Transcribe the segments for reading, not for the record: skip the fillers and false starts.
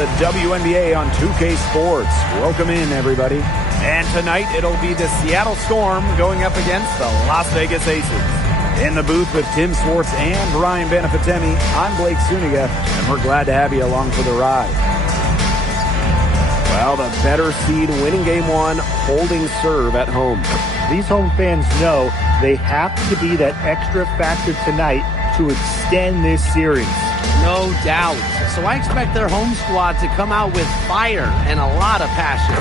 the WNBA on 2K Sports. Welcome in, everybody. And tonight it'll be the Seattle Storm going up against the Las Vegas Aces. In the booth with Tim Swartz and Brian Benefatemi, I'm Blake Suniga, and we're glad to have you along for the ride. Well, the better seed winning game one, holding serve at home. These home fans know they have to be that extra factor tonight to extend this series. No doubt. So I expect their home squad to come out with fire and a lot of passion.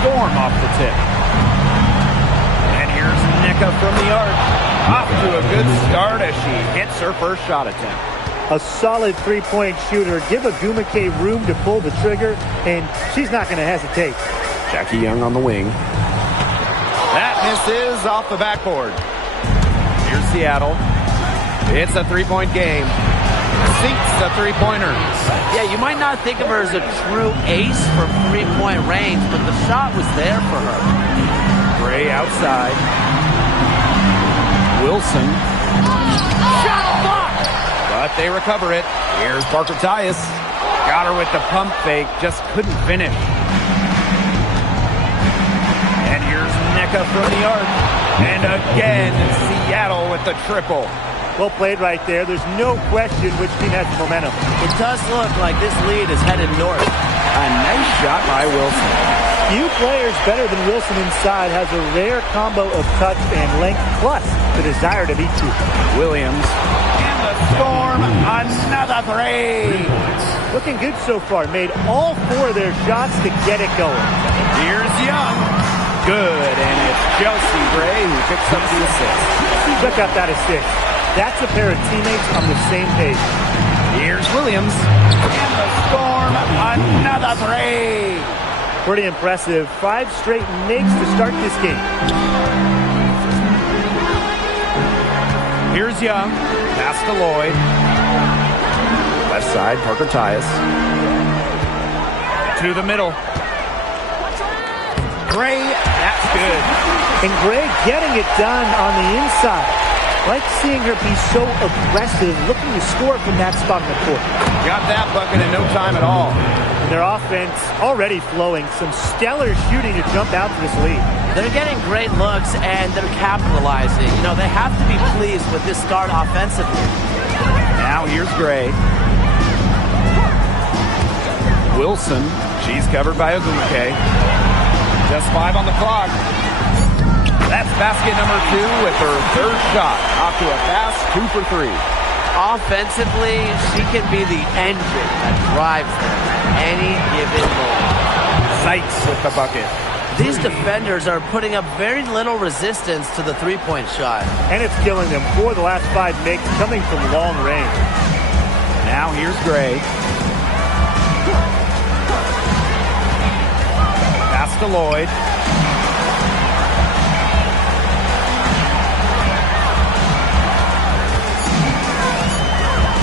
Storm off the tip. And here's Nika from the arc. Off to a good start as she hits her first shot attempt. A solid three-point shooter. Give Agumake room to pull the trigger, and she's not going to hesitate. Jackie Young on the wing. That misses off the backboard. Here's Seattle. It's a three-point game. Sinks the three-pointer. Yeah, you might not think of her as a true ace from three-point range, but the shot was there for her. Gray outside. Wilson. Shot blocked! But they recover it. Here's Parker Tyus. Got her with the pump fake, just couldn't finish. And here's Nika from the arc. And again, Seattle with the triple. Well played right there. There's no question which team has the momentum. It does look like this lead is headed north. A nice shot by Wilson. Few players better than Wilson inside, has a rare combo of touch and length, plus the desire to beat you. Williams. And the Storm, another three. Looking good so far. Made all four of their shots to get it going. Here's Young. Good, and it's Chelsea Gray who picks up the assist. Check out that assist. That's a pair of teammates on the same page. Here's Williams. And the Storm, another three. Pretty impressive. 5 straight makes to start this game. Here's Young. Pass to Lloyd. Left side, Parker Tyus. To the middle. Gray, that's good. And Gray getting it done on the inside. Like seeing her be so aggressive, looking to score from that spot on the court. Got that bucket in no time at all. And their offense already flowing. Some stellar shooting to jump out to this lead. They're getting great looks, and they're capitalizing. You know, they have to be pleased with this start offensively. Now here's Gray. Wilson. She's covered by Agumake. Just 5 on the clock. That's basket number 2 with her third shot. Off to a fast 2 for 3. Offensively, she can be the engine that drives them at any given moment. Sykes with the bucket. These defenders are putting up very little resistance to the three-point shot. And it's killing them. 4 of the last 5 makes coming from long range. Now here's Gray. Pass to Lloyd.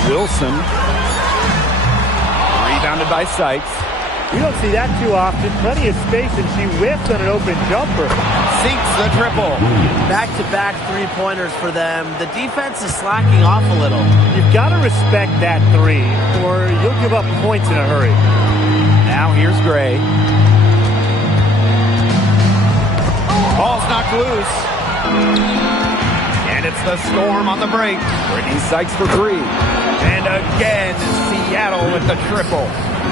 Wilson. Rebounded by Sykes. We don't see that too often. Plenty of space, and she whiffs on an open jumper. Sinks the triple. Back-to-back three-pointers for them. The defense is slacking off a little. You've got to respect that three, or you'll give up points in a hurry. Now here's Gray. Ball's knocked loose. And it's the Storm on the break. Brittany Sykes for 3. And again, Seattle with the triple.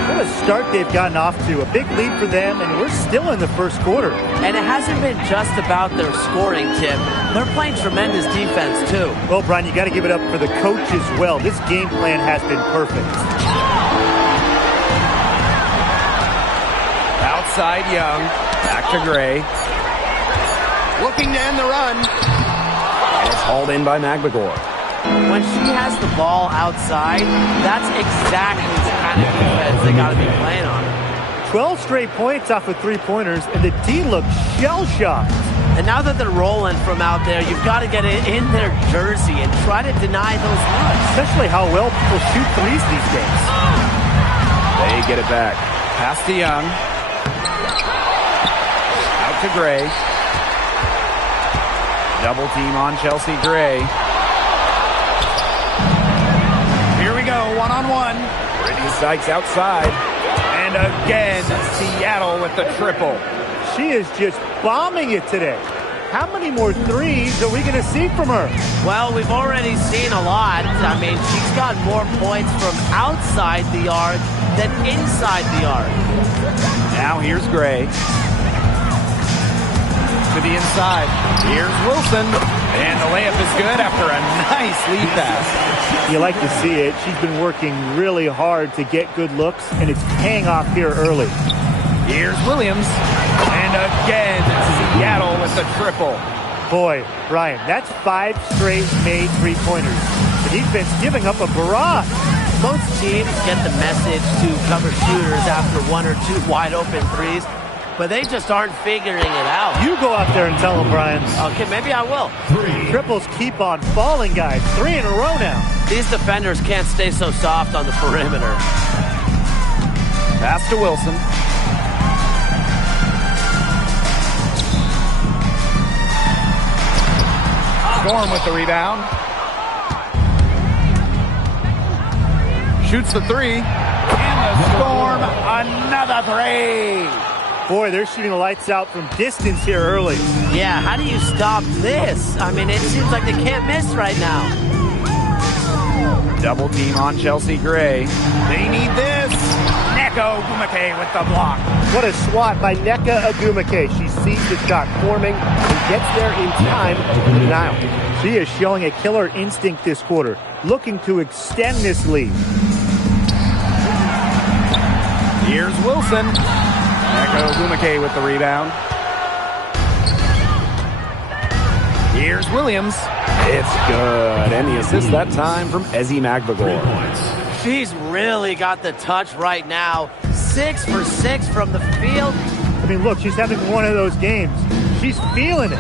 What a start they've gotten off to. A big lead for them, and we're still in the first quarter. And it hasn't been just about their scoring, Tim. They're playing tremendous defense, too. Well, Brian, you got to give it up for the coach as well. This game plan has been perfect. Outside Young. Back to Gray. Looking to end the run. And it's hauled in by McBagor. When she has the ball outside, that's exactly the kind of defense they got to be playing on her. 12 straight points off of three-pointers, and the D looks shell-shocked. And now that they're rolling from out there, you've got to get it in their jersey and try to deny those looks. Especially how well people shoot threes these days. They get it back. Pass to Young. Out to Gray. Double team on Chelsea Gray. Here we go, one-on-one. Brittany Sykes outside. And again, Seattle with the triple. She is just bombing it today. How many more threes are we going to see from her? Well, we've already seen a lot. I mean, she's got more points from outside the arc than inside the arc. Now here's Gray. To the inside. Here's Wilson. And the layup is good after a nice lead pass. You like to see it. She's been working really hard to get good looks, and it's paying off here early. Here's Williams. And again, Seattle with the triple. Boy, Brian, that's 5 straight made three-pointers. The defense giving up a barrage. Most teams get the message to cover shooters after 1 or 2 wide-open threes, but they just aren't figuring it out. You go out there and tell them, Brian. Okay, maybe I will. Triples keep on falling, guys. 3 in a row now. These defenders can't stay so soft on the perimeter. Pass to Wilson. Storm with the rebound. Shoots the 3. And the Storm, another 3. Boy, they're shooting the lights out from distance here early. Yeah, how do you stop this? I mean, it seems like they can't miss right now. Double team on Chelsea Gray. They need this. Neko Gumake with the block. What a swat by Nneka Ogwumike. She sees the shot forming and gets there in time to put it out. She is showing a killer instinct this quarter, looking to extend this lead. Here's Wilson. Neko Gumake with the rebound. Here's Williams. It's good. And the assist that time from Ezi Magbagor. She's really got the touch right now. 6 for 6 from the field. I mean, look, she's having one of those games. She's feeling it.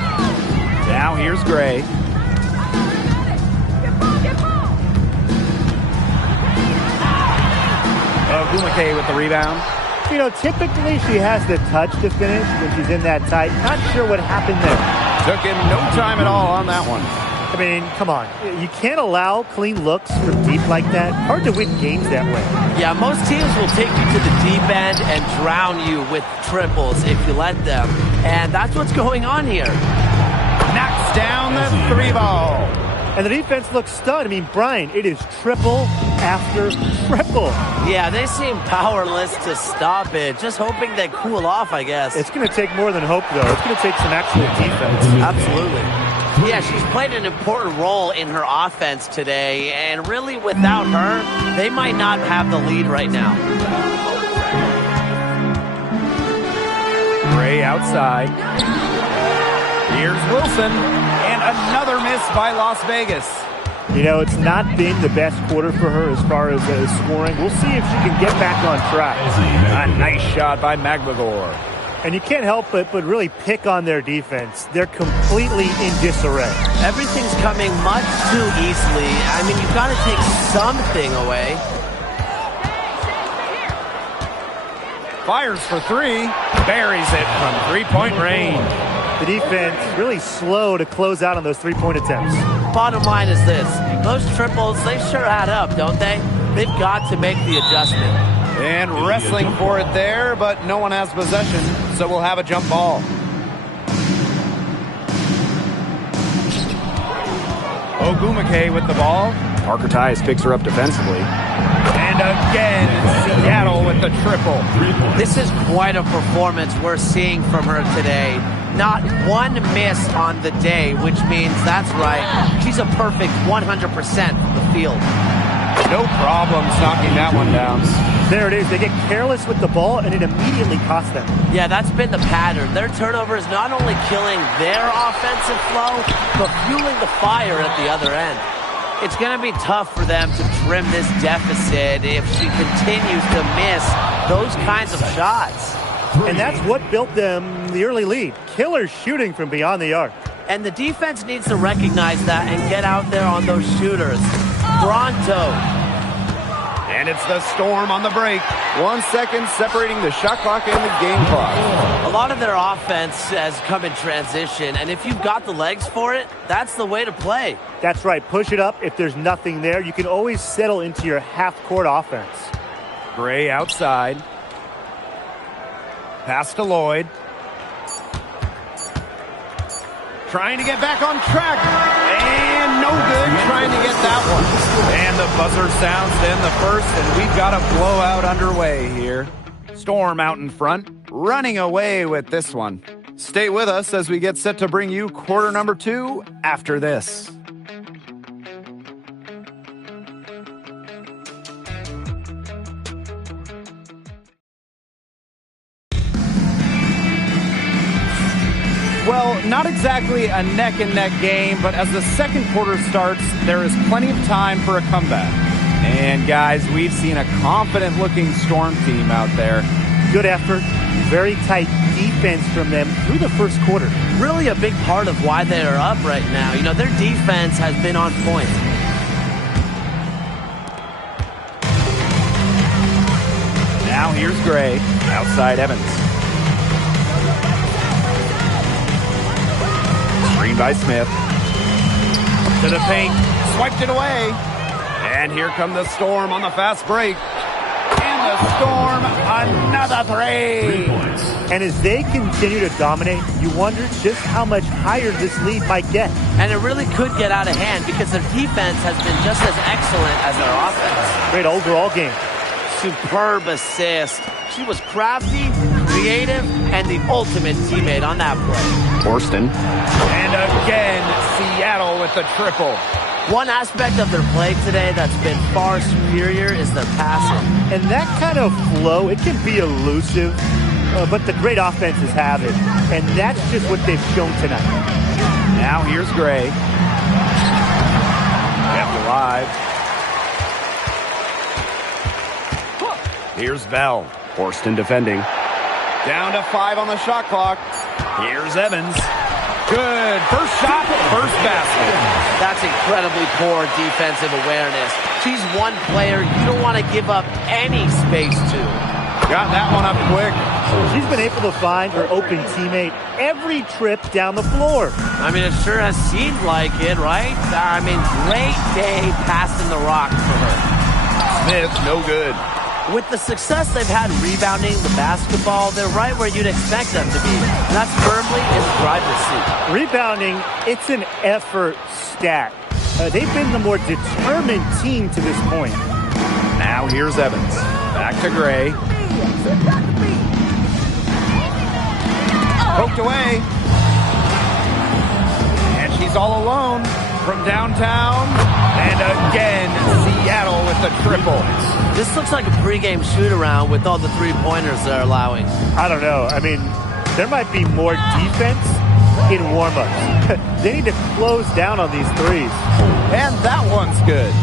Now here's Gray. Gumake with the rebound. You know, typically she has the touch to finish when she's in that tight. Not sure what happened there. Took him no time at all on that one. I mean, come on. You can't allow clean looks from deep like that. Hard to win games that way. Yeah, most teams will take you to the deep end and drown you with triples if you let them. And that's what's going on here. Knocks down the 3 ball. And the defense looks stunned. I mean, Brian, it is triple after triple. Yeah, they seem powerless to stop it. Just hoping they cool off, I guess. It's going to take more than hope, though. It's going to take some actual defense. Absolutely. Yeah, she's played an important role in her offense today, and really without her, they might not have the lead right now. Gray outside. Here's Wilson, and another miss by Las Vegas. You know, it's not been the best quarter for her as far as scoring. We'll see if she can get back on track. A nice shot by Magbagor. And you can't help but really pick on their defense. They're completely in disarray. Everything's coming much too easily. I mean, you've got to take something away. Fires for 3. Buries it from 3-point range. The defense really slow to close out on those 3-point attempts. Bottom line is this. Those triples, they sure add up, don't they? They've got to make the adjustment. And wrestling for it there, but no one has possession, so we'll have a jump ball. Ogwumike with the ball. Parker Tice picks her up defensively. And again, Seattle with the triple. This is quite a performance we're seeing from her today. Not one miss on the day, which means, that's right, she's a perfect 100% from the field. No problems knocking that one down. There it is. They get careless with the ball, and it immediately costs them. Yeah, that's been the pattern. Their turnovers not only killing their offensive flow, but fueling the fire at the other end. It's going to be tough for them to trim this deficit if she continues to miss those kinds of shots. And that's what built them the early lead. Killer shooting from beyond the arc. And the defense needs to recognize that and get out there on those shooters. Pronto. And it's the Storm on the break. 1 second separating the shot clock and the game clock. A lot of their offense has come in transition, and if you've got the legs for it, that's the way to play. That's right. Push it up. If there's nothing there, you can always settle into your half-court offense. Gray outside. Pass to Lloyd. Trying to get back on track. And no good trying to get that one. And the buzzer sounds then the first, and we've got a blowout underway here. Storm out in front, running away with this one. Stay with us as we get set to bring you quarter number 2 after this. Well, not exactly a neck-and-neck game, but as the second quarter starts, there is plenty of time for a comeback. And guys, we've seen a confident-looking Storm team out there. Good effort, very tight defense from them through the first quarter. Really a big part of why they are up right now. You know, their defense has been on point. Now here's Gray, outside Evans. Screen by Smith. To the paint, swiped it away. And here come the Storm on the fast break. And the Storm, another three. And as they continue to dominate, you wonder just how much higher this lead might get. And it really could get out of hand because their defense has been just as excellent as their offense. Great overall game. Superb assist. She was crafty, creative, and the ultimate teammate on that play. Horston. And again, Seattle with the triple. One aspect of their play today that's been far superior is their passing. And that kind of flow, it can be elusive, but the great offenses have it. And that's just what they've shown tonight. Now here's Gray. Kept alive. Here's Bell. Horston defending. Down to 5 on the shot clock. Here's Evans. Good. First shot, first basket. That's incredibly poor defensive awareness. She's one player you don't want to give up any space to. Got that one up quick. She's been able to find her open teammate every trip down the floor. I mean, it sure has seemed like it, right? I mean, great day passing the rock for her. Smith, no good. With the success they've had rebounding the basketball, they're right where you'd expect them to be. And that's firmly in the driver's seat. Rebounding, it's an effort stat. They've been the more determined team to this point. Now here's Evans. Back to Gray. Poked away. And she's all alone from downtown. And again, Seattle with the triple. This looks like a pregame shoot-around with all the three-pointers they're allowing. I don't know. I mean, there might be more defense in warm-ups. They need to close down on these threes. And that one's good.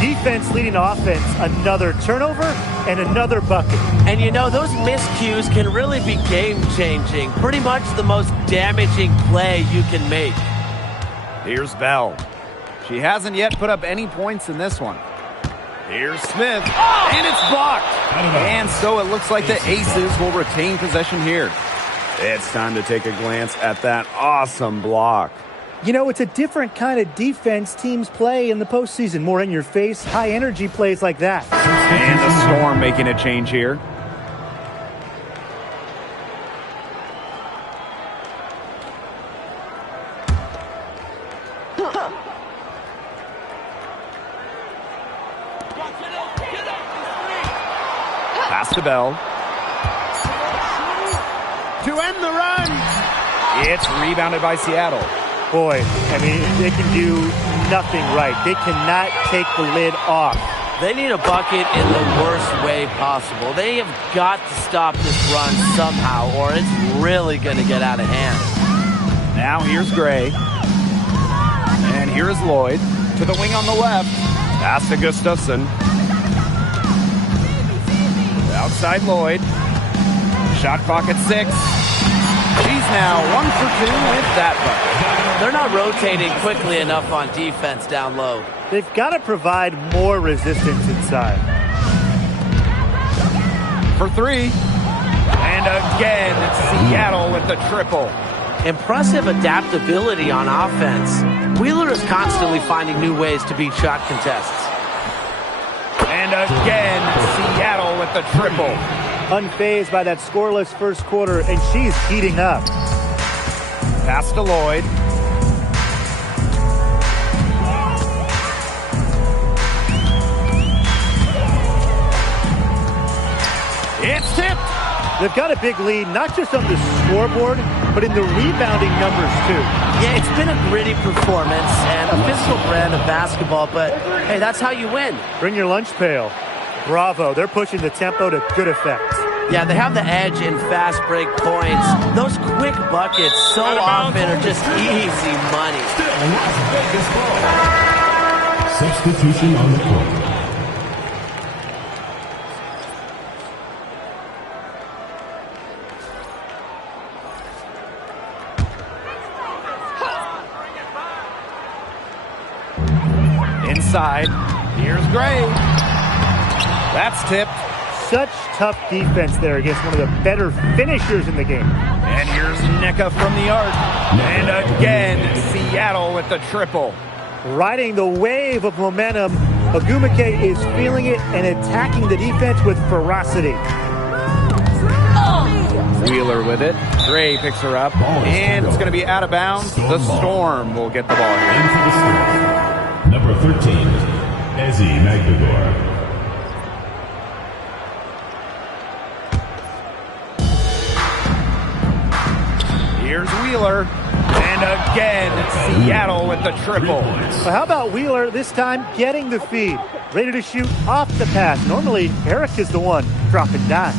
Defense leading offense, another turnover and another bucket. And you know, those miscues can really be game-changing. Pretty much the most damaging play you can make. Here's Bell. She hasn't yet put up any points in this one. Here's Smith, and it's blocked. And so it looks like the Aces will retain possession here. It's time to take a glance at that awesome block. You know, it's a different kind of defense teams play in the postseason. More in your face, high energy plays like that. And the Storm making a change here. Pass to Bell. To end the run. It's rebounded by Seattle. Boy, I mean, they can do nothing right. They cannot take the lid off. They need a bucket in the worst way possible. They have got to stop this run somehow, or it's really going to get out of hand. Now here's Gray. And here's Lloyd. To the wing on the left. Pass to Gustafson. Outside Lloyd. Shot clock at 6. She's now 1 for 2 with that bucket. They're not rotating quickly enough on defense down low. They've got to provide more resistance inside. For 3. And again, Seattle with the triple. Impressive adaptability on offense. Wheeler is constantly finding new ways to beat shot contests. And again, Seattle with the triple. Unfazed by that scoreless first quarter, and she's heating up. Pass to Lloyd. It's tipped. They've got a big lead, not just on the scoreboard, but in the rebounding numbers, too. Yeah, it's been a gritty performance and a physical brand of basketball, but hey, that's how you win. Bring your lunch pail. Bravo, they're pushing the tempo to good effect. Yeah, they have the edge in fast break points. Those quick buckets so often are just easy money. Substitution on the court. Inside. Here's Gray. That's tipped. Such tough defense there against one of the better finishers in the game. And here's Nneka from the arc. And again, Seattle with the triple. Riding the wave of momentum, Ogumake is feeling it and attacking the defense with ferocity. Wheeler with it. Gray picks her up. And it's going to be out of bounds. The Storm will get the ball here. And for the Storm, number 13, Ezzy Magdagor. Here's Wheeler. And again, Seattle with the triple. But how about Wheeler this time getting the feed? Ready to shoot off the pass. Normally, Eric is the one dropping dimes.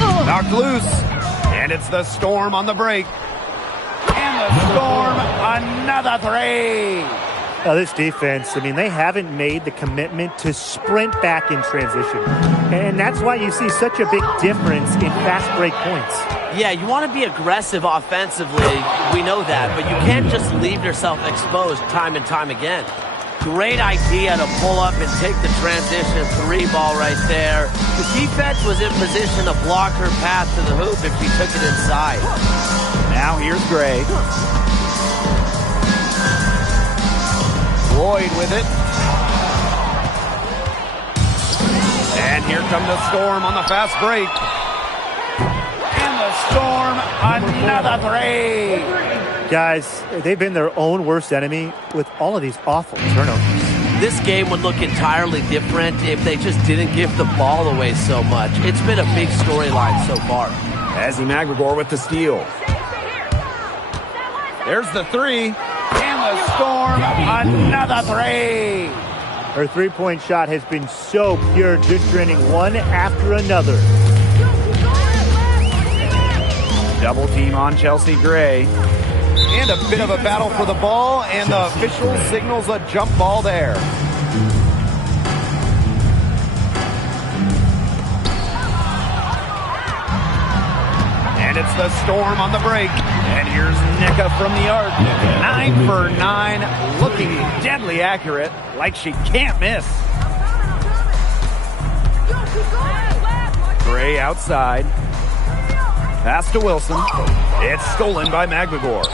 Knocked loose. And it's the Storm on the break. And the Storm, another three. Now this defense, I mean, they haven't made the commitment to sprint back in transition. And that's why you see such a big difference in fast break points. Yeah, you want to be aggressive offensively. We know that, but you can't just leave yourself exposed time and time again. Great idea to pull up and take the transition three ball right there. The defense was in position to block her path to the hoop if she took it inside. Now here's Gray. Lloyd with it. And here come the Storm on the fast break. And the Storm, another three. Guys, they've been their own worst enemy with all of these awful turnovers. This game would look entirely different if they just didn't give the ball away so much. It's been a big storyline so far. Ezzy Magdagor with the steal. There's the three. And the Storm, another three. Her three-point shot has been so pure, just draining one after another. Double team on Chelsea Gray. And a bit of a battle for the ball, and the official signals a jump ball there. And it's the Storm on the break. And here's Nneka from the arc. 9 for 9, looking deadly accurate, like she can't miss. Gray outside. Pass to Wilson. It's stolen by Magdagor.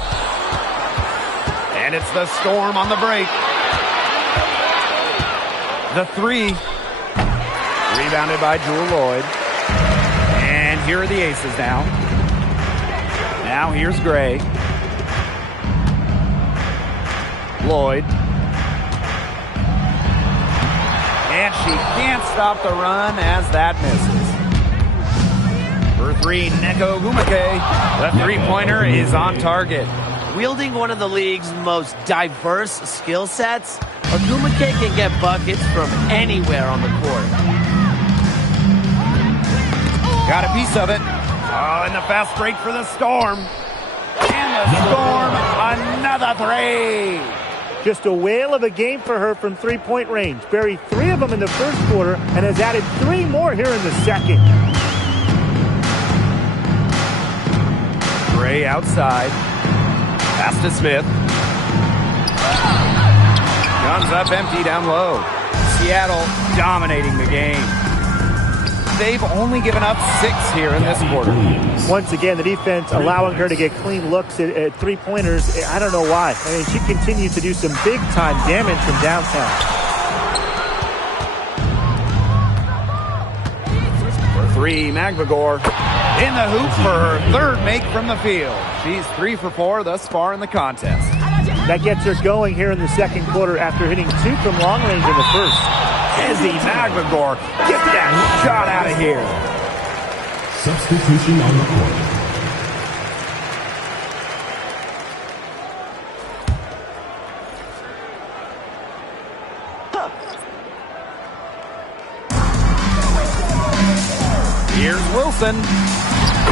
And it's the Storm on the break. The three. Rebounded by Jewel Lloyd. And here are the aces now. Now here's Gray. Lloyd. And she can't stop the run as that misses. For three, Nneka Ogumake. The three-pointer is on target. Wielding one of the league's most diverse skill sets, Ogumake can get buckets from anywhere on the court. Got a piece of it. Oh, and the fast break for the Storm. And the Storm, another three. Just a whale of a game for her from three-point range. Buried 3 of them in the first quarter and has added 3 more here in the second. Gray outside. Pass to Smith. Comes up empty down low. Seattle dominating the game. They've only given up 6 here in this quarter. Once again, the defense allowing her to get clean looks at three-pointers. I don't know why. I mean, she continues to do some big-time damage from downtown. For 3, McGregor in the hoop for her 3rd make from the field. She's 3 for 4 thus far in the contest. That gets her going here in the second quarter after hitting 2 from long range in the first. Izzy McGregor, get that shot out of here. Substitution on the court. Here's Wilson.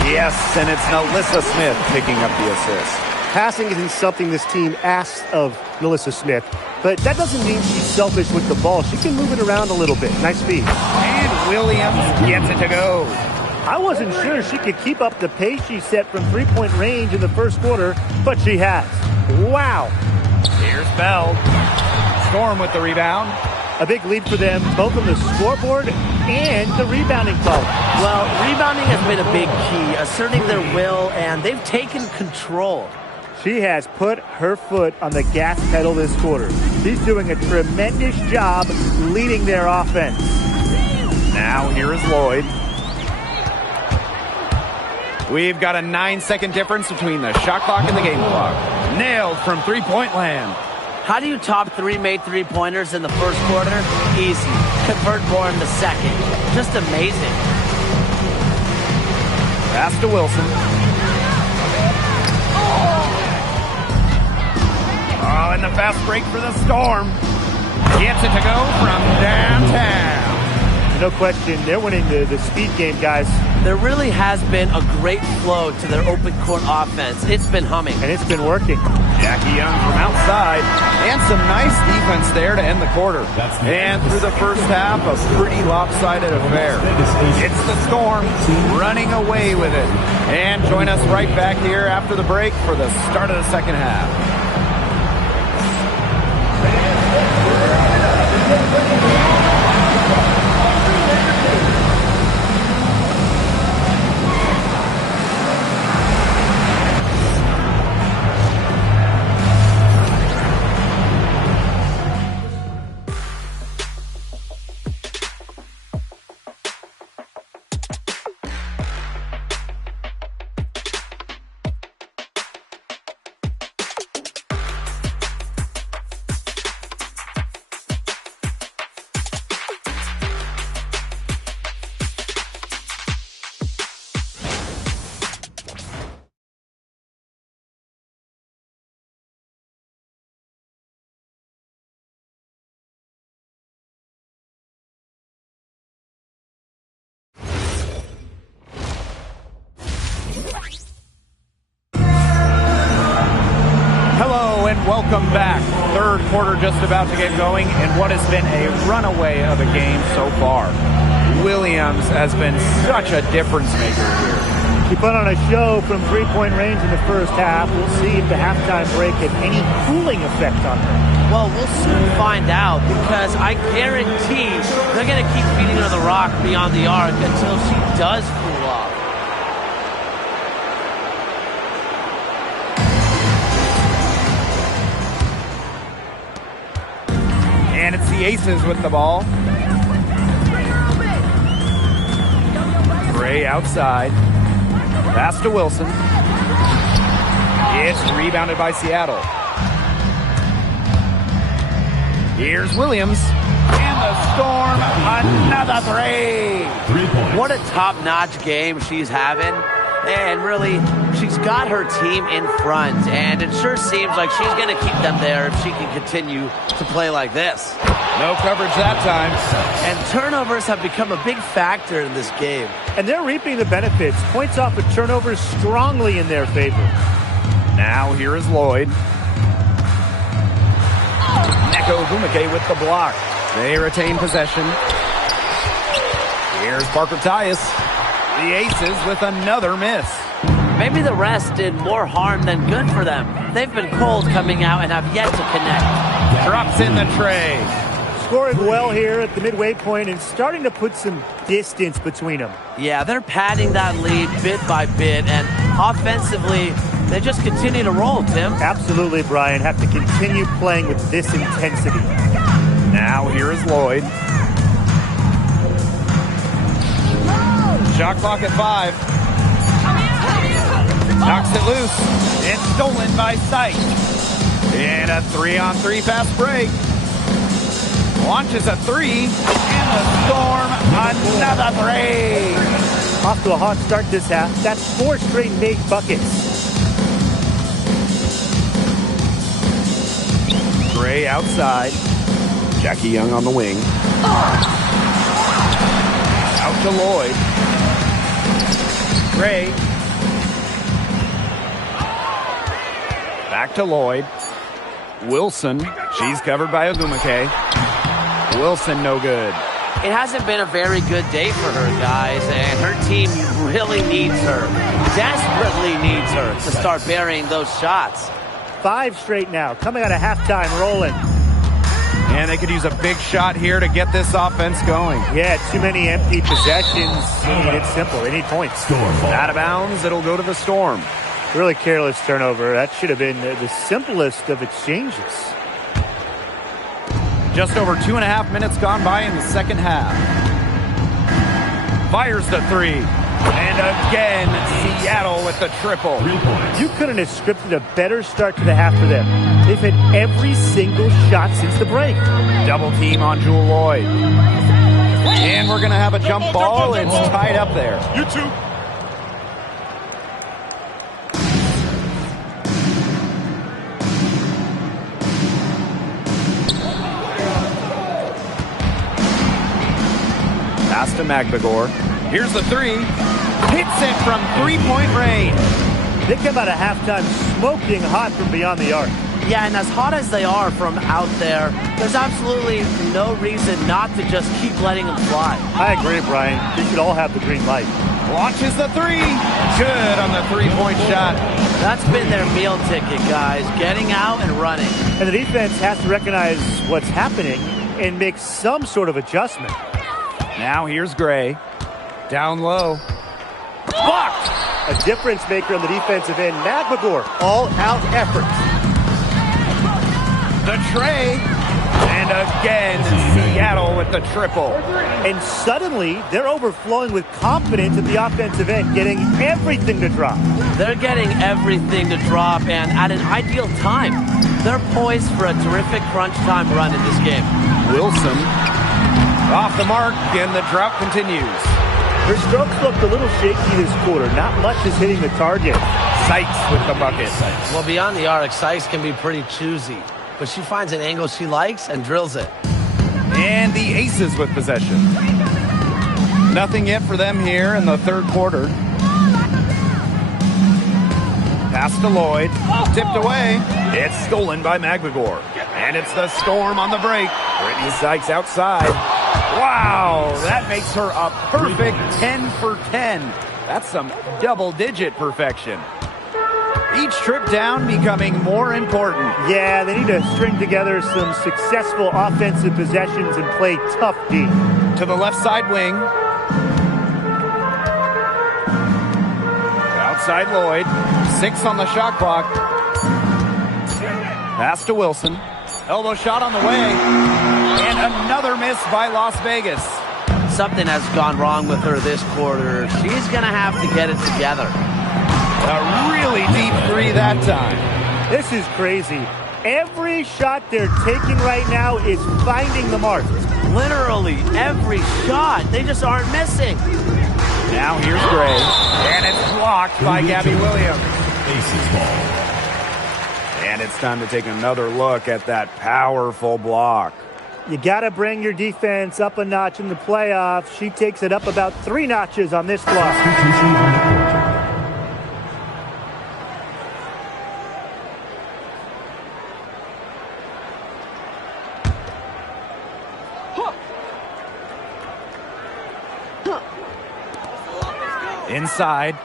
Yes, and it's Melissa Smith picking up the assist. Passing isn't something this team asks of Melissa Smith, but that doesn't mean she's selfish with the ball. She can move it around a little bit. Nice speed. And Williams gets it to go. I wasn't sure she could keep up the pace she set from three-point range in the first quarter, but she has. Wow. Here's Bell. Storm with the rebound. A big lead for them, both on the scoreboard and the rebounding column. Well, rebounding has been a big key, asserting their will, and they've taken control. She has put her foot on the gas pedal this quarter. She's doing a tremendous job leading their offense. Now here is Lloyd. We've got a 9-second difference between the shot clock and the game clock. Nailed from three-point land. How do you top 3 made three-pointers in the first quarter? Easy. Convert more in the second. Just amazing. Pass to Wilson. Oh, and the fast break for the Storm. Gets it to go from downtown. No question, they're winning the speed game, guys. There really has been a great flow to their open court offense. It's been humming. And it's been working. Jackie Young from outside. And some nice defense there to end the quarter. And through the first half, a pretty lopsided affair. It's the Storm running away with it. And join us right back here after the break for the start of the second half. Welcome back. Third quarter just about to get going in what has been a runaway of a game so far. Williams has been such a difference maker here. She put on a show from three-point range in the first half. We'll see if the halftime break had any cooling effect on her. Well, we'll soon find out because I guarantee they're going to keep feeding her the rock beyond the arc until she does cool off. And it's the Aces with the ball. Gray outside. Pass to Wilson. It's rebounded by Seattle. Here's Williams. And the Storm, another three. 3 points. What a top-notch game she's having. And really, she's got her team in front. And it sure seems like she's going to keep them there if she can continue to play like this. No coverage that time. And turnovers have become a big factor in this game. And they're reaping the benefits. Points off of turnovers strongly in their favor. Now here is Lloyd. Neko Gumake with the block. They retain possession. Here's Parker Tyus. The Aces with another miss. Maybe the rest did more harm than good for them. They've been cold coming out and have yet to connect. Drops in the tray. Scoring well here at the midway point and starting to put some distance between them. Yeah, they're padding that lead bit by bit, and offensively, they just continue to roll, Tim. Absolutely, Brian. Have to continue playing with this intensity. Now here is Lloyd. Shot clock at 5. Knocks it loose. It's stolen by Sight. And a 3-on-3 fast break. Launches a 3. And the Storm, another 3. Off to a hot start this half. That's 4 straight made buckets. Gray outside. Jackie Young on the wing. Out to Lloyd. Gray. Back to Lloyd. Wilson. She's covered by Ogumake. Wilson no good. It hasn't been a very good day for her, guys, and her team really needs her. Desperately needs her to start burying those shots. 5 straight now. Coming out of halftime rolling. And they could use a big shot here to get this offense going. Yeah, too many empty possessions. I mean, it's simple. They need points. Out of bounds, it'll go to the Storm. Really careless turnover. That should have been the simplest of exchanges. Just over 2.5 minutes gone by in the second half. Fires the 3. And again, Seattle with the triple. You couldn't have scripted a better start to the half for them. They've hit every single shot since the break. Double team on Jewel Lloyd. And we're going to have a jump ball. It's tied up there. You two. Pass to Magbagor. Here's the 3. Hits it from 3-point range. They come out of halftime smoking hot from beyond the arc. Yeah, and as hot as they are from out there, there's absolutely no reason not to just keep letting them fly. I agree, Brian. They should all have the green light. Launches the 3. Good on the 3-point shot. That's been their meal ticket, guys. Getting out and running. And the defense has to recognize what's happening and make some sort of adjustment. Now here's Gray. Down low. Blocked! A difference maker on the defensive end. Magbagor, all-out effort. The tray. And again, Seattle with the triple. And suddenly, they're overflowing with confidence at the offensive end, getting everything to drop. They're getting everything to drop, and at an ideal time. They're poised for a terrific crunch time run in this game. Wilson off the mark, and the drought continues. Her strokes looked a little shaky this quarter. Not much is hitting the target. Sykes with the bucket. Well, beyond the arc, Sykes can be pretty choosy, but she finds an angle she likes and drills it. And the Aces with possession. Nothing yet for them here in the third quarter. Pass to Lloyd. Tipped away. It's stolen by Magbagor. And it's the Storm on the break. Brittany Sykes outside. Wow, that makes her a perfect 10 for 10. That's some double-digit perfection. Each trip down becoming more important. Yeah, they need to string together some successful offensive possessions and play tough D. To the left side wing. Outside Lloyd. 6 on the shot clock. Pass to Wilson. Elbow shot on the way. And another miss by Las Vegas. Something has gone wrong with her this quarter. She's going to have to get it together. A really deep 3 that time. This is crazy. Every shot they're taking right now is finding the mark. Literally every shot. They just aren't missing. Now here's Gray. And it's blocked by Gabby Williams. Aces ball. And it's time to take another look at that powerful block. You got to bring your defense up a notch in the playoffs. She takes it up about 3 notches on this block. Inside.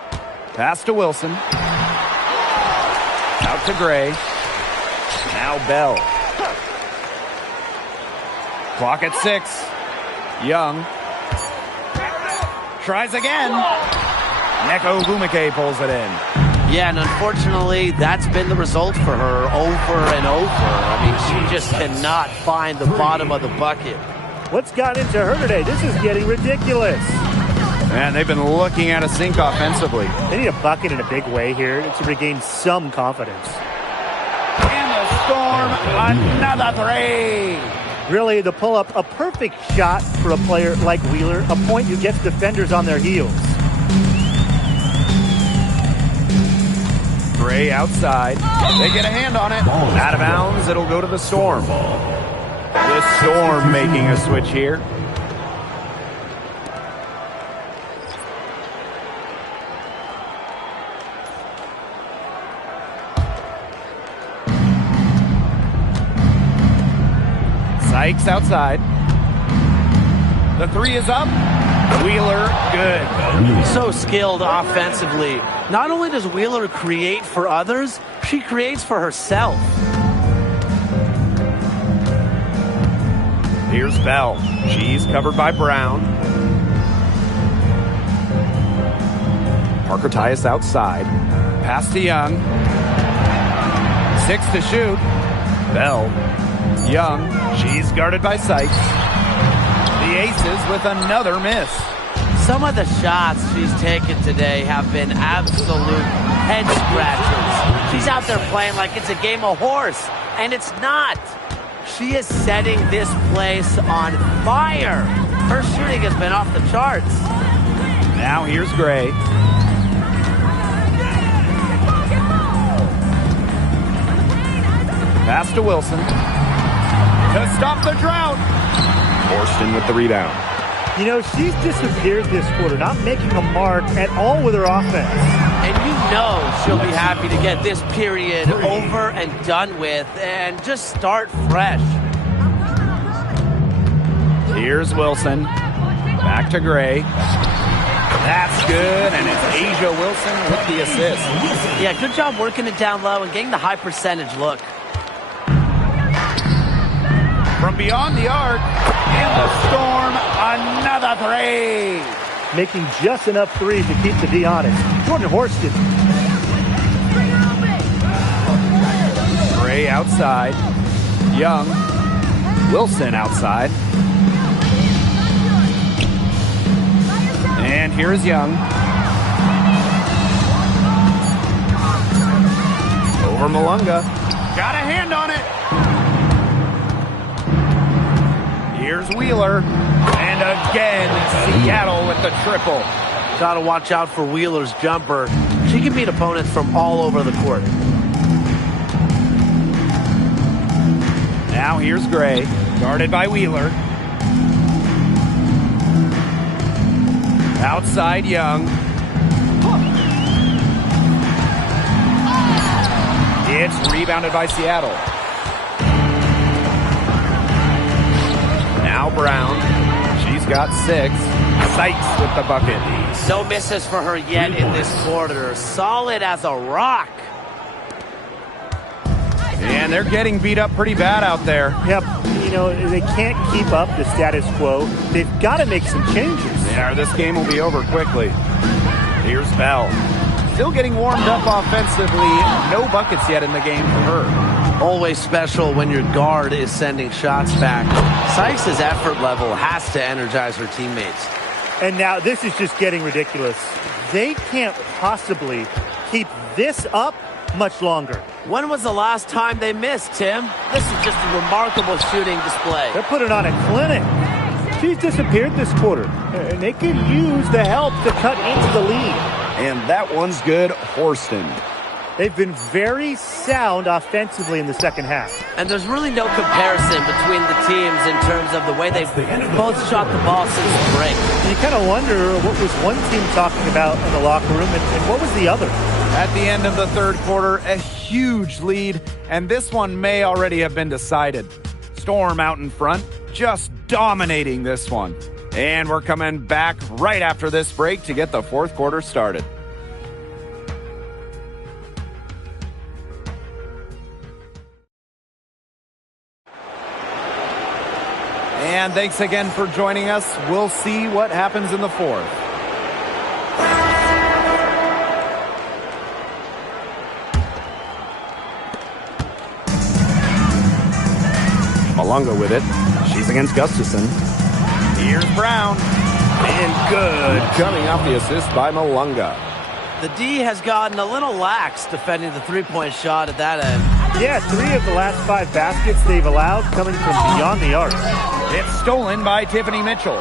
Pass to Wilson. Out to Gray. Now Bell. Clock at 6. Young. Tries again. Nneka Ogwumike pulls it in. Yeah, and unfortunately, that's been the result for her over and over. I mean, she just cannot find the bottom of the bucket. What's gotten into her today? This is getting ridiculous. Man, they've been looking at a sink offensively. They need a bucket in a big way here to regain some confidence. And the Storm, another three. Really, the pull-up, a perfect shot for a player like Wheeler, a point who gets defenders on their heels. Gray outside. They get a hand on it. Out of bounds, it'll go to the Storm. The Storm making a switch here. Sykes outside. The three is up. Wheeler, good. So skilled offensively. Not only does Wheeler create for others, she creates for herself. Here's Bell. She's covered by Brown. Parker Tyus outside. Pass to Young. 6 to shoot. Bell. Young. She's guarded by Sykes. The Aces with another miss. Some of the shots she's taken today have been absolute head scratchers. She's out there playing like it's a game of horse, and it's not. She is setting this place on fire. Her shooting has been off the charts. Now here's Gray. Pass to Wilson. To stop the drought. Horston with the rebound. You know, she's disappeared this quarter, not making a mark at all with her offense. And you know she'll be happy to get this period over and done with and just start fresh. Here's Wilson. Back to Gray. That's good, and it's Asia Wilson with the assist. Yeah, good job working it down low and getting the high percentage look. From beyond the arc, and the Storm, another three. Making just enough threes to keep the D honest. Jordan Horston. Gray outside. Young. Wilson outside. And here's Young. Over Malunga. Got a hand on it. Here's Wheeler. And again, Seattle with the triple. Got to watch out for Wheeler's jumper. She can beat opponents from all over the court. Now here's Gray. Guarded by Wheeler. Outside Young. It's rebounded by Seattle. Now Brown. She's got 6. Sykes with the bucket. No misses for her yet in this quarter. Solid as a rock. And they're getting beat up pretty bad out there. Yep. You know, they can't keep up the status quo. They've got to make some changes. Yeah, this game will be over quickly. Here's Bell. Still getting warmed up offensively. No buckets yet in the game for her. Always special when your guard is sending shots back. Sykes' effort level has to energize her teammates. And now this is just getting ridiculous. They can't possibly keep this up much longer. When was the last time they missed, Tim? This is just a remarkable shooting display. They're putting on a clinic. She's disappeared this quarter, and they could use the help to cut into the lead. And that one's good. Horston. They've been very sound offensively in the second half. And there's really no comparison between the teams in terms of the way they've both shot the ball since the break. You kind of wonder what was one team talking about in the locker room and what was the other. At the end of the third quarter, a huge lead, and this one may already have been decided. Storm out in front, just dominating this one. And we're coming back right after this break to get the fourth quarter started. And thanks again for joining us. We'll see what happens in the fourth. Malunga with it. She's against Gustafson. Here's Brown. And good. Coming off the assist by Malunga. The D has gotten a little lax defending the three-point shot at that end. Yeah, 3 of the last 5 baskets they've allowed coming from beyond the arc. It's stolen by Tiffany Mitchell.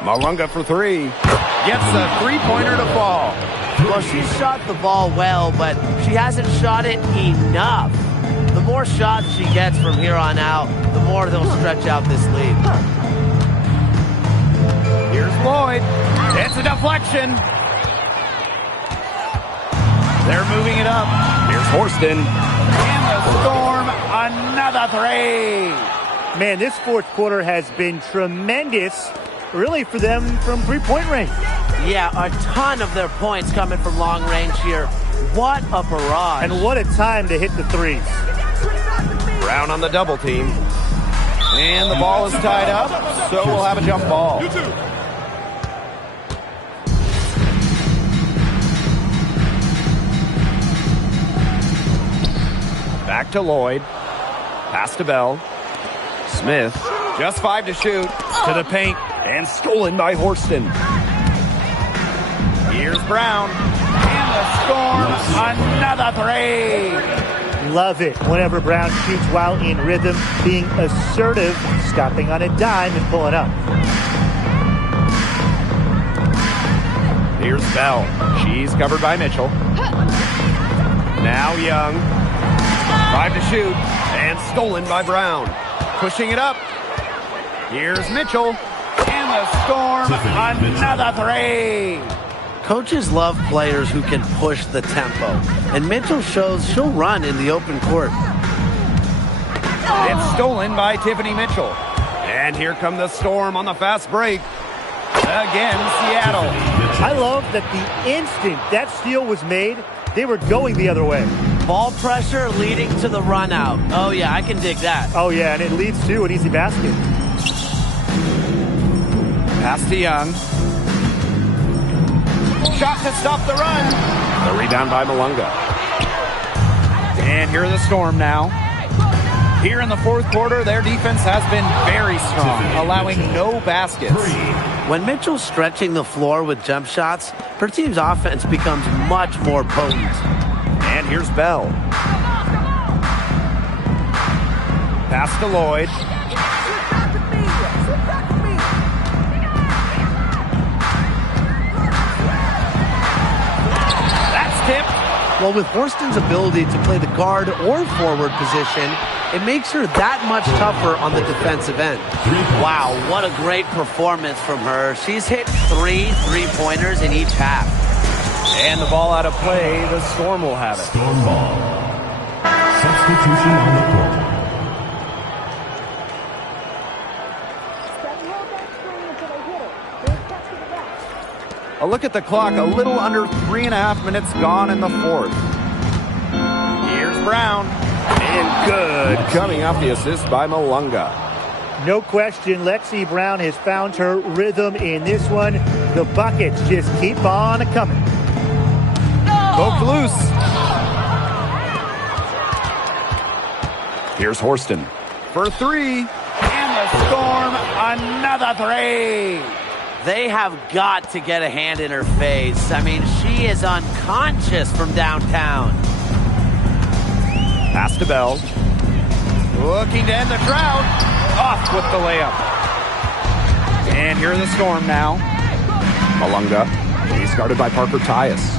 Malunga for 3. Gets a three-pointer to fall. Well, she shot the ball well, but she hasn't shot it enough. The more shots she gets from here on out, the more they'll stretch out this lead. Here's Lloyd. It's a deflection. They're moving it up. Here's Horston. And the Storm, another 3. Man, this fourth quarter has been tremendous, really, for them from three-point range. Yeah, a ton of their points coming from long range here. What a barrage. And what a time to hit the threes. Brown on the double team. And the ball is tied up, so we'll have a jump ball. Back to Lloyd. Pass to Bell. Smith. Just 5 to shoot. To the paint. And stolen by Horston. Here's Brown. And the Storm. Another 3. Love it whenever Brown shoots while in rhythm, being assertive, stopping on a dime and pulling up. Here's Bell. She's covered by Mitchell. Now Young. 5 to shoot. And stolen by Brown. Pushing it up. Here's Mitchell. And the Storm. Another 3. Coaches love players who can push the tempo, and Mitchell shows she'll run in the open court. It's stolen by Tiffany Mitchell. And here come the Storm on the fast break. Again, Seattle. I love that the instant that steal was made, they were going the other way. Ball pressure leading to the run out. Oh, yeah, I can dig that. Oh, yeah, and it leads to an easy basket. Pass to Young. Shot to stop the run. The rebound by Malunga. And here are the Storm now. Here in the fourth quarter, their defense has been very strong, allowing no baskets. When Mitchell's stretching the floor with jump shots, her team's offense becomes much more potent. And here's Bell. Pass to Lloyd. Well, with Horston's ability to play the guard or forward position, it makes her that much tougher on the defensive end. Wow, what a great performance from her. She's hit 3 three-pointers in each half. And the ball out of play, the Storm will have it. Storm ball. Substitution on the court. A look at the clock, a little under 3.5 minutes gone in the fourth. Here's Brown. And good. Coming off the assist by Malunga. No question, Lexi Brown has found her rhythm in this one. The buckets just keep on coming. Poked loose. Here's Horston for 3. And the Storm, another 3. They have got to get a hand in her face. I mean, she is unconscious from downtown. Pass to Bell. Looking to end the drought. Off with the layup. And here are the Storm now. Malunga. He's guarded by Parker Tyus.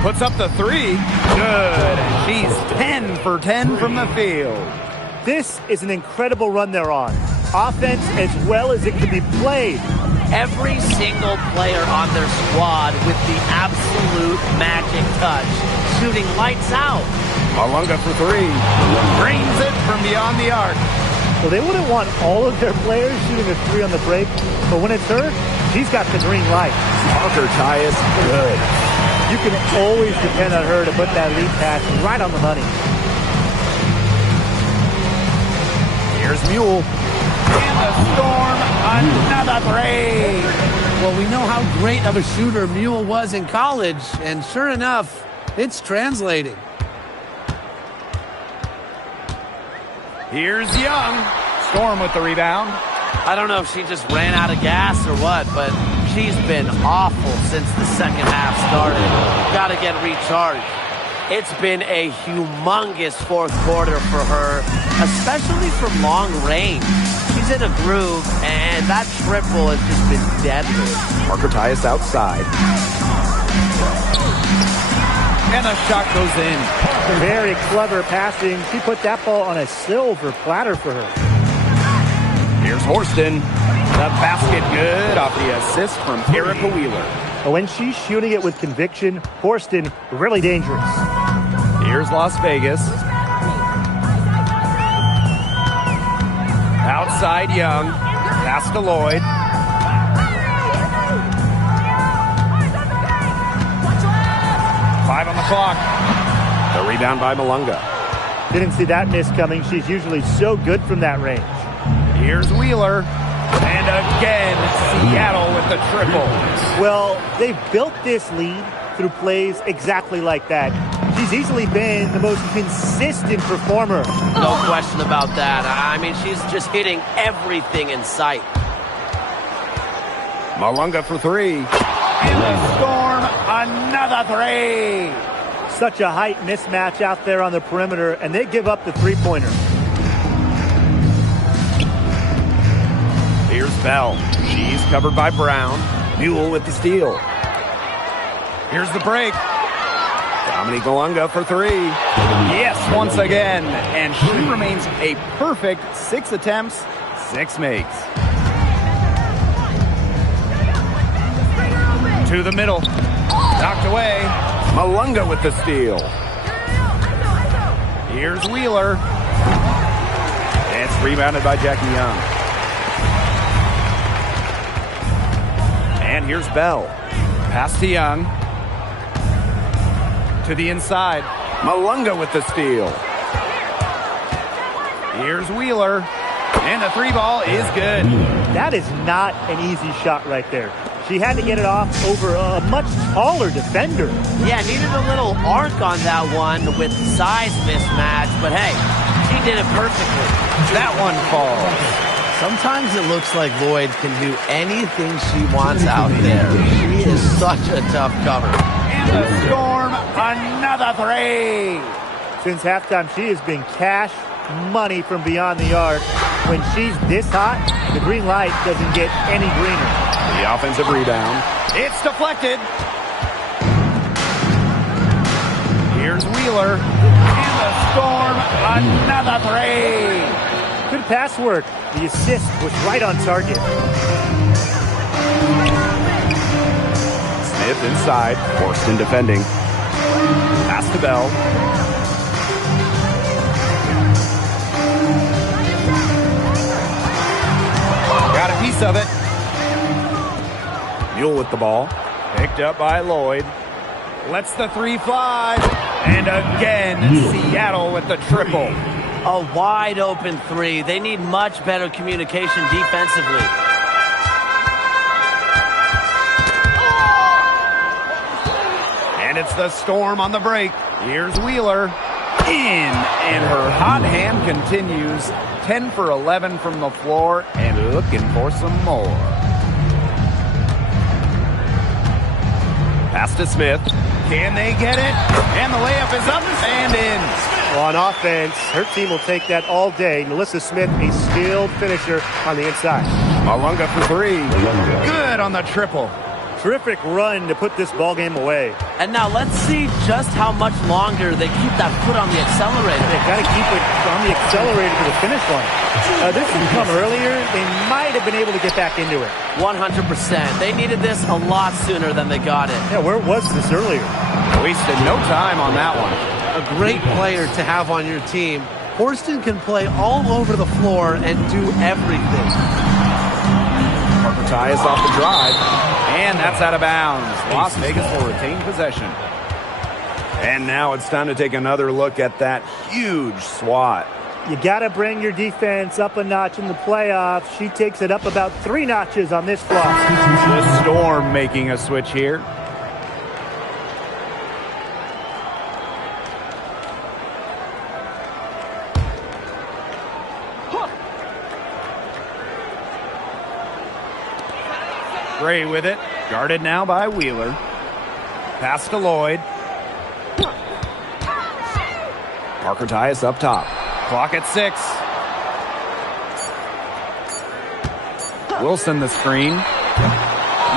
Puts up the 3. Good. She's 10 for 10 from the field. This is an incredible run they're on. Offense as well as it can be played. Every single player on their squad with the absolute magic touch. Shooting lights out. Malunga for 3. Drains it from beyond the arc. Well, they wouldn't want all of their players shooting a 3 on the break, but when it's her, she's got the green light. Parker Tyus, good. You can always depend on her to put that lead pass right on the money. Here's Mule. And the Storm, another three. Well, we know how great of a shooter Mule was in college, and sure enough, it's translating. Here's Young. Storm with the rebound. I don't know if she just ran out of gas or what, but she's been awful since the second half started. Got to get recharged. It's been a humongous fourth quarter for her, especially from long range. She's in a groove, and that triple has just been deadly. Parker Tyus outside. And the shot goes in. Very clever passing. She put that ball on a silver platter for her. Here's Horston. The basket good off the assist from Erica Wheeler. But when she's shooting it with conviction, Horston really dangerous. Here's Las Vegas. Outside Young. Pass to Lloyd. Five on the clock. The rebound by Malunga. Didn't see that miss coming. She's usually so good from that range. Here's Wheeler. And again, Seattle with the triple. Well, they've built this lead through plays exactly like that. She's easily been the most consistent performer. No question about that. I mean, she's just hitting everything in sight. Malunga for three. And the Storm, another three. Such a height mismatch out there on the perimeter, and they give up the three-pointer. Here's Bell. She's covered by Brown. Mule with the steal. Here's the break. Dominique Malunga for three. Yes, once again. And she remains a perfect 6 attempts, 6 makes. To the middle. Knocked away. Malunga with the steal. Here's Wheeler. It's rebounded by Jackie Young. And here's Bell. Pass to Young. To the inside. Malunga with the steal. Here's Wheeler. And the three ball is good. That is not an easy shot right there. She had to get it off over a much taller defender. Yeah, needed a little arc on that one with size mismatch, but hey, she did it perfectly. That one falls. Sometimes it looks like Lloyd can do anything she wants out there. She is such a tough cover. And the Storm, another three. Since halftime, she has been cash money from beyond the arc. When she's this hot, the green light doesn't get any greener. The offensive rebound. It's deflected. Here's Wheeler. And the Storm, another three. Good pass work. The assist was right on target. Smith inside. Horston defending. Pass to Bell. Got a piece of it. Mule with the ball. Picked up by Lloyd. Lets the three fly. And again, Seattle with the triple. A wide open three. They need much better communication defensively. And it's the Storm on the break. Here's Wheeler. In. And her hot hand continues. 10 for 11 from the floor and looking for some more. Pass to Smith. Can they get it? And the layup is up and in. Well, on offense, her team will take that all day. Melissa Smith, a skilled finisher on the inside. Malunga for three. Good on the triple. Terrific run to put this ball game away. And now let's see just how much longer they keep that foot on the accelerator. They've got to keep it on the accelerator to the finish line. This had come earlier. They might have been able to get back into it. 100%. They needed this a lot sooner than they got it. Yeah, where was this earlier? Wasted no time on that one. A great player to have on your team. Horston can play all over the floor and do everything. Parker Tyus off the drive. And that's out of bounds. Las Vegas will retain possession. And now it's time to take another look at that huge swat. You got to bring your defense up a notch in the playoffs. She takes it up about 3 notches on this floss. The Storm making a switch here. Gray with it. Guarded now by Wheeler. Pass to Lloyd. Parker Tyus up top. Clock at 6. Wilson the screen.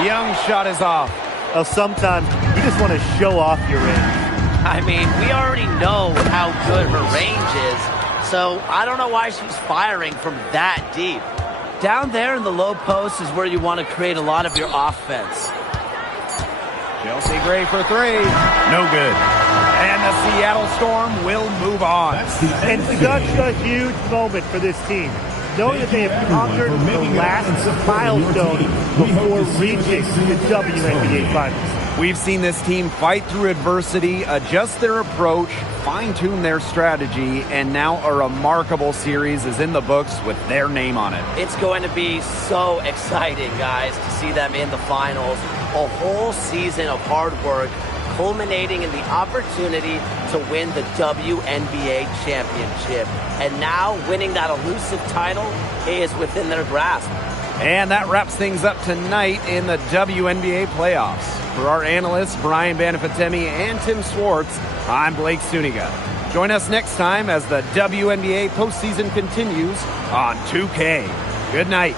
Young shot is off. Well, sometimes you just want to show off your range. I mean, we already know how good her range is, so I don't know why she's firing from that deep. Down there in the low post is where you want to create a lot of your offense. Chelsea Gray for 3. No good. And the Seattle Storm will move on. And such a huge moment for this team, knowing that they have conquered the last milestone before reaching the WNBA Finals. We've seen this team fight through adversity, adjust their approach, fine-tune their strategy, and now a remarkable series is in the books with their name on it. It's going to be so exciting, guys, to see them in the finals. A whole season of hard work culminating in the opportunity to win the WNBA championship. And now winning that elusive title is within their grasp. And that wraps things up tonight in the WNBA playoffs. For our analysts, Brian Banafitemi and Tim Swartz, I'm Blake Suniga. Join us next time as the WNBA postseason continues on 2K. Good night.